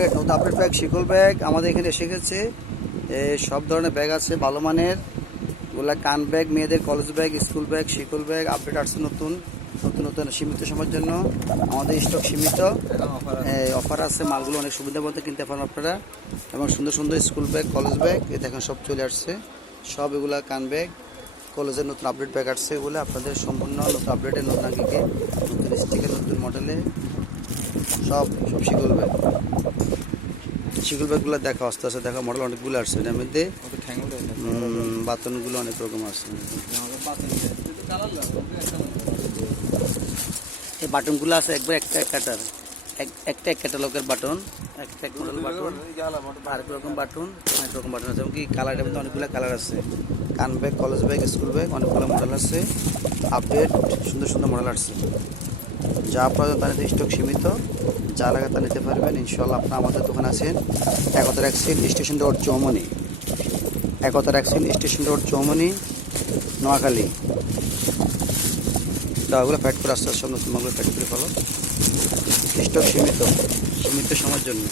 নতুন update bag, শিকল bag আমাদের এখানে এসে গেছে। সব ধরনের ব্যাগ আছে ভালো মানের, ওগুলা কান ব্যাগ, মেয়েদের কলেজ ব্যাগ, স্কুল ব্যাগ, শিকল ব্যাগ আপডেট আসছে নতুন নতুন সীমিত সময়ের জন্য। আমাদের স্টক সীমিত, অফার আছে, মালগুলো অনেক সুবিধা মতো কিনতে পারেন আপনারা। এবং সুন্দর সুন্দর স্কুল ব্যাগ, কলেজ ব্যাগ এ দেখেন সব চলে আসছে। সব এগুলা কান ব্যাগ, কলেজের নতুন আপডেট ব্যাগ আসছে। এগুলো আপনাদের সম্পূর্ণ নতুন আপডেটের, নতুন আঙ্গিকে, নতুন স্টিকের, নতুন মডেলে সব শিকল ব্যাগ। শিকল ব্যাগগুলো দেখা আস্তে আস্তে দেখা মডেল অনেকগুলো আসছে। এটার মধ্যে বাতনগুলো অনেক রকম আছে। এই বাটনগুলো আছে একবার একটা এক কাটার, একটা এক ক্যাটালগের বাটন, একটা এক মডেল বাটন, আরেক রকম বাটন, অনেক রকম বাটন আছে। এমনকি কালারের মধ্যে অনেকগুলো কালার আছে। কান bag, college bag, school bag অনেকগুলো মডেল আছে। আপডেট সুন্দর সুন্দর মডেল আসছে। যা আপনাদের তার স্টক সীমিত, যা লাগে তা নিতে পারবেন ইনশাল্লাহ। আপনারা আমাদের দোকান আছেন একতার অ্যাক্সিন স্টেশন রোড চৌমনি, একতার অ্যাক্সিন স্টেশন রোড চৌমনি, নোয়াখালী। ওগুলো ফ্যাট করে আস্তে আস্তে সব নতুন মালগুলো ফ্যাট করে ফেলো। স্টক সীমিত, সীমিত সময়ের জন্য।